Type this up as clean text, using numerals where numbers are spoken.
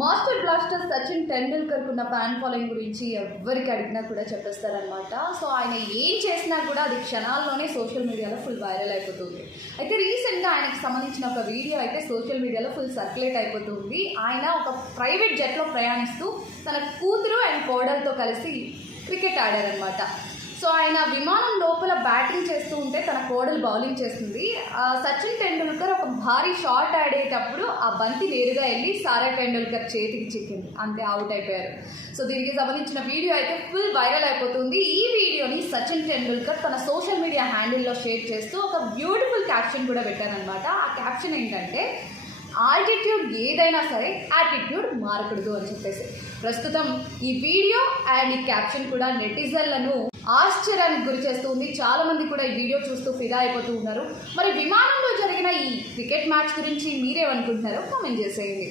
Master blaster Sachin Tendulkar కున్న fan following గురించి ఎవరికి అడిగినా కూడా చెప్పేస్తారనమాట. సో ఆయన ఏం చేసినా కూడా అది క్షణాల్లోనే సోషల్ మీడియాలో ఫుల్ వైరల్ అయిపోతుంది. అయితే రీసెంట్గా ఆయనకి సంబంధించిన ఒక వీడియో అయితే సోషల్ మీడియాలో ఫుల్ సర్క్యులేట్ అయిపోతుంది. ఆయన ఒక ప్రైవేట్ జెట్లో ప్రయాణిస్తూ తన కూతురు అండ్ కోడలతో కలిసి క్రికెట్ ఆడారనమాట. సో ఆయన విమానం లోపల బ్యాటింగ్ చేస్తూ ఉంటే తన కోడలు బౌలింగ్ చేస్తుంది. సచిన్ టెండూల్కర్ ఒక భారీ షాట్ ఆడేటప్పుడు ఆ బంతి నేరుగా వెళ్ళి సారా టెండూల్కర్ చేతికి చిక్కింది, అంతే అవుట్ అయిపోయారు. సో దీనికి సంబంధించిన వీడియో అయితే ఫుల్ వైరల్ అయిపోతుంది. ఈ వీడియోని సచిన్ టెండూల్కర్ తన సోషల్ మీడియా హ్యాండిల్లో షేర్ చేస్తూ ఒక బ్యూటిఫుల్ క్యాప్షన్ కూడా పెట్టారనమాట. ఆ క్యాప్షన్ ఏంటంటే, ఆల్టిట్యూడ్ ఏదైనా సరే యాటిట్యూడ్ మారకూడదు అని చెప్పేసి. ప్రస్తుతం ఈ వీడియో అండ్ ఈ క్యాప్షన్ కూడా నెటిజన్లను ఆశ్చర్యానికి గురి చేస్తుంది. చాలా మంది కూడా ఈ వీడియో చూస్తూ ఫిదా అయిపోతూ ఉన్నారు. మరి విమానంలో జరిగిన ఈ క్రికెట్ మ్యాచ్ గురించి మీరేమనుకుంటున్నారో కామెంట్ చేసేయండి.